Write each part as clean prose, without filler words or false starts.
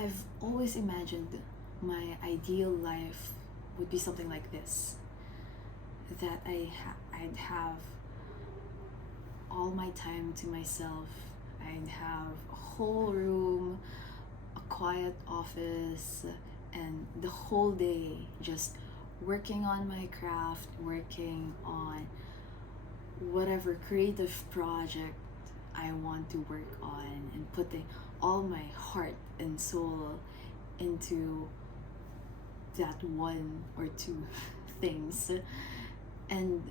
I've always imagined my ideal life would be something like this, that I'd have all my time to myself. I'd have a whole room, a quiet office, and the whole day just working on my craft, working on whatever creative project I want to work on, and putting all my heart and soul into that one or two things, and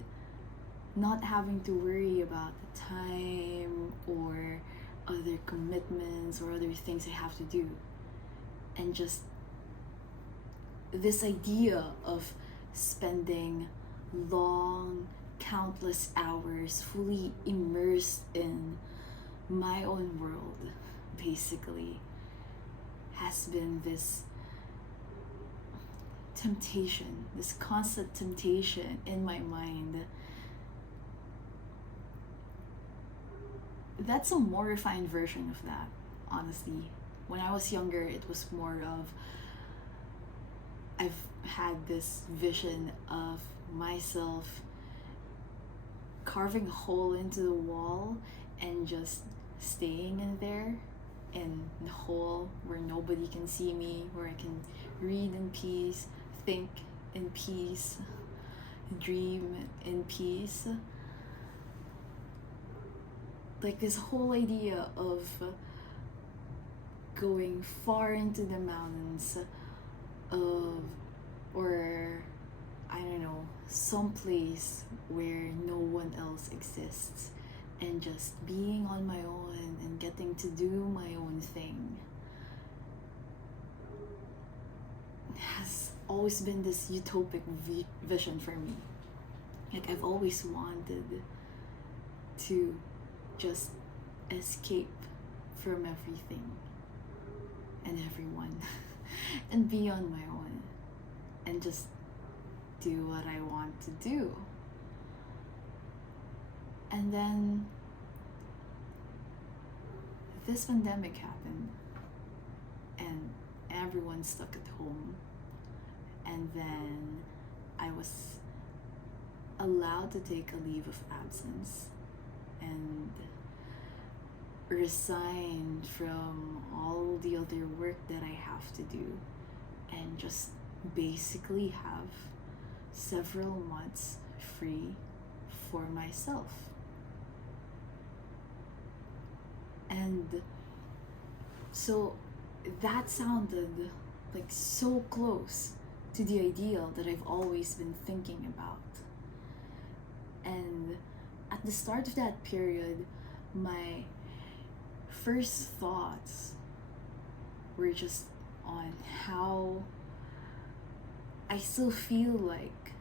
not having to worry about the time or other commitments or other things I have to do. And just this idea of spending long, countless hours fully immersed in my own world, basically, has been this temptation, this constant temptation in my mind. That's a more refined version of that, honestly. When I was younger, it was more of I've had this vision of myself carving a hole into the wall and just staying in there, in the hole where nobody can see me, where I can read in peace, think in peace, dream in peace. Like this whole idea of going far into the mountains of, or I don't know, some place where no one else exists, and just being on my own and getting to do my own thing has always been this utopic vision for me. Like I've always wanted to just escape from everything and everyone and be on my own and just do what I want to do. And then this pandemic happened and everyone's stuck at home. And then I was allowed to take a leave of absence and resign from all the other work that I have to do, and just basically have several months free for myself. And so that sounded like so close to the ideal that I've always been thinking about. And at the start of that period, my first thoughts were just on how I still feel like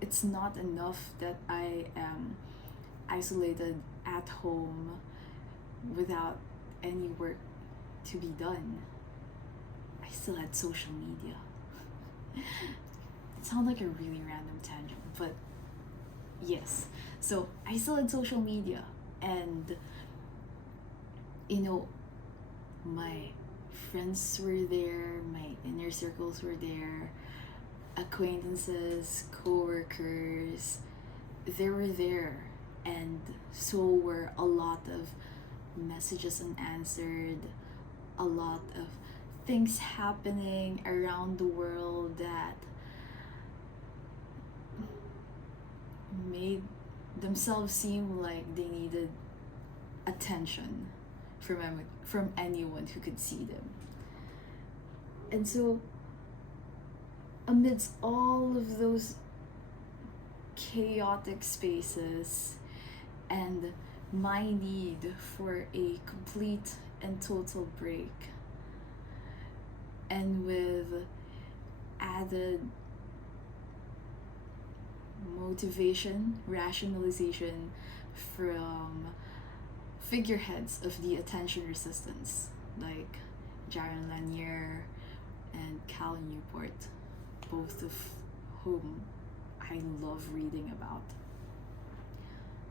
it's not enough that I am isolated at home without any work to be done. I still had social media. It sounds like a really random tangent, but yes. So I still had social media, and my friends were there, my inner circles were there, acquaintances, co-workers, they were there, and so were a lot of messages unanswered, a lot of things happening around the world that made themselves seem like they needed attention from anyone who could see them. And so amidst all of those chaotic spaces and my need for a complete and total break, and with added motivation, rationalization from figureheads of the attention resistance like Jaron Lanier and Cal Newport, both of whom I love reading about,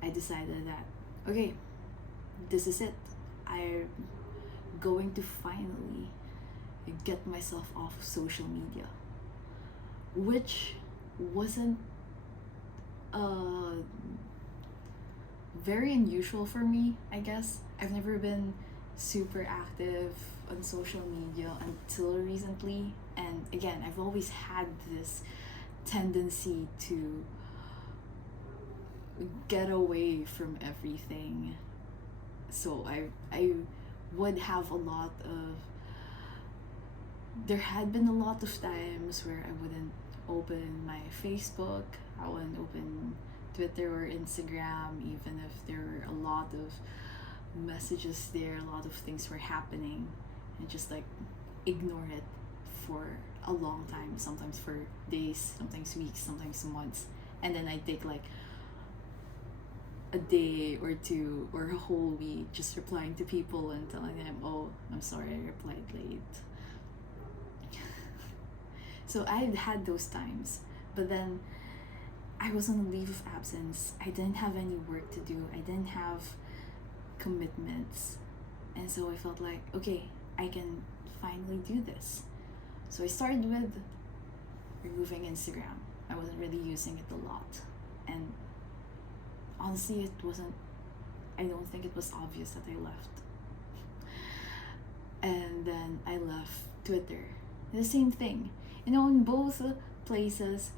I decided that, okay, this is it. I'm going to finally get myself off of social media, which wasn't uh, very unusual for me, I guess. I've never been super active on social media until recently, and again, I've always had this tendency to get away from everything. So I would have a lot of there had been a lot of times where I wouldn't open my Facebook, I wouldn't open Twitter or Instagram, even if there were a lot of messages there, a lot of things were happening, and just like ignore it for a long time, sometimes for days, sometimes weeks, sometimes months. And then I take like a day or two or a whole week just replying to people and telling them, oh, I'm sorry I replied late. So I had those times, but then I was on a leave of absence. I didn't have any work to do. I didn't have commitments. And so I felt like, okay, I can finally do this. So I started with removing Instagram. I wasn't really using it a lot. And honestly, I don't think it was obvious that I left. And then I left Twitter. The same thing. In both places,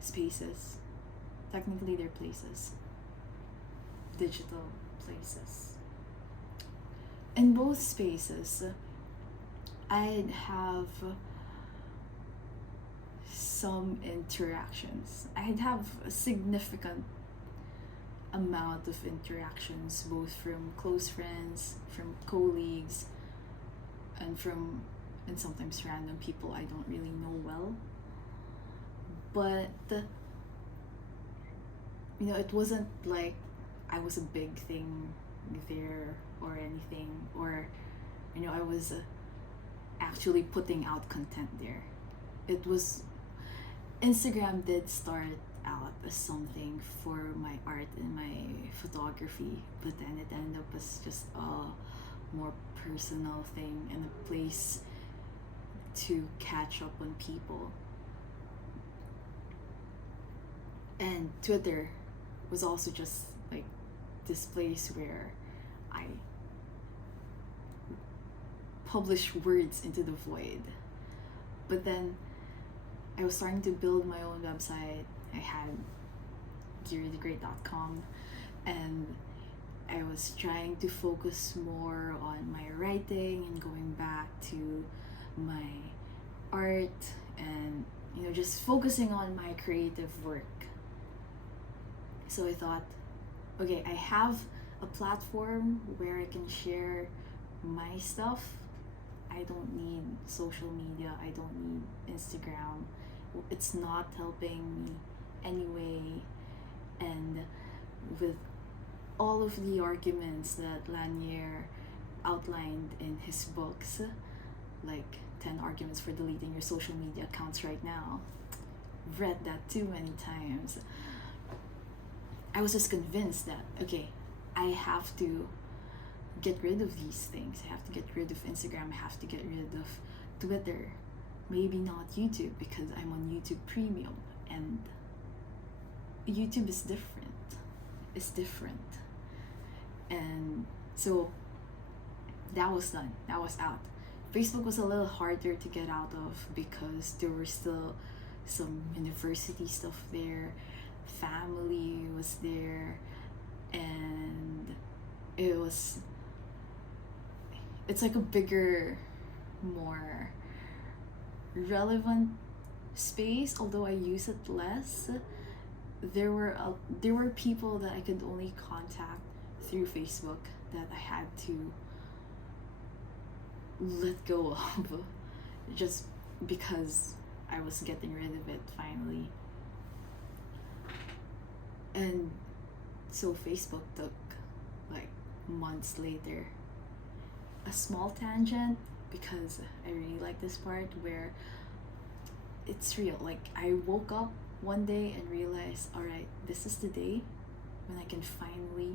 spaces, technically they're places, digital places. In both spaces, I'd have some interactions. I'd have a significant amount of interactions, both from close friends, from colleagues, and sometimes random people I don't really know well. But it wasn't like I was a big thing there or anything, or I was actually putting out content there. It was Instagram did start out as something for my art and my photography, but then it ended up as just a more personal thing and a place to catch up on people. And Twitter was also just like this place where I publish words into the void. But then I was starting to build my own website. I had GaryTheGreat.com, and I was trying to focus more on my writing and going back to my art and just focusing on my creative work. So I thought, okay, I have a platform where I can share my stuff. I don't need social media. I don't need Instagram. It's not helping me anyway. And with all of the arguments that Lanier outlined in his books, like 10 arguments for deleting your social media accounts right now, I've read that too many times. I was just convinced that, okay, I have to get rid of these things. I have to get rid of Instagram. I have to get rid of Twitter. Maybe not YouTube, because I'm on YouTube Premium, and YouTube is different. It's different. And so that was done. That was out. Facebook was a little harder to get out of because there were still some university stuff there. Family was there, and it's like a bigger, more relevant space. Although I use it less, there were people that I could only contact through Facebook that I had to let go of just because I was getting rid of it finally. And so Facebook took like months later. A small tangent, because I really like this part where it's real. Like, I woke up one day and realized, all right, this is the day when I can finally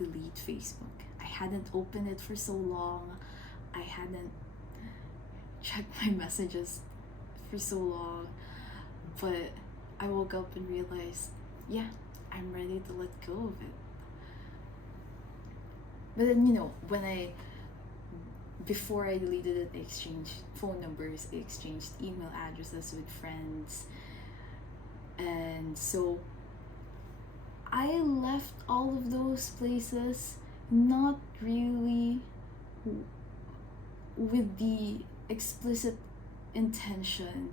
delete Facebook. I hadn't opened it for so long. I hadn't checked my messages for so long. But I woke up and realized, yeah, I'm ready to let go of it. But then, before I deleted it, I exchanged phone numbers, I exchanged email addresses with friends. And so I left all of those places not really with the explicit intention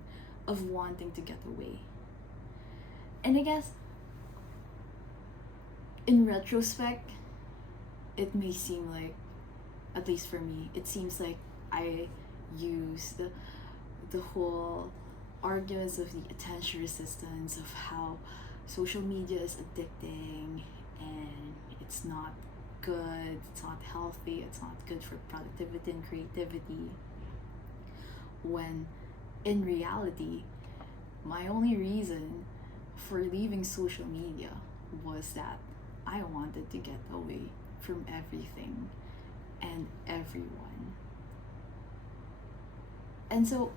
of wanting to get away. And I guess in retrospect, it may seem like, at least for me, it seems like I used the whole arguments of the attention resistance, of how social media is addicting and it's not good, it's not healthy, it's not good for productivity and creativity. When in reality, my only reason for leaving social media was that I wanted to get away from everything and everyone. And so